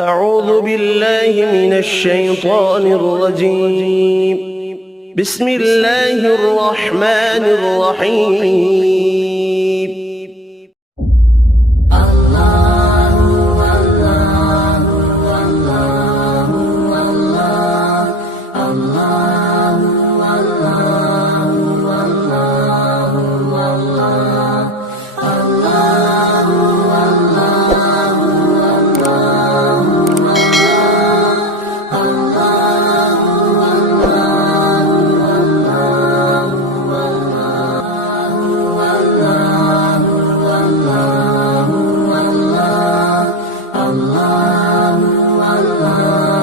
أعوذ بالله من الشيطان الرجيم. بسم الله الرحمن الرحيم. الله الله الله الله الله Allah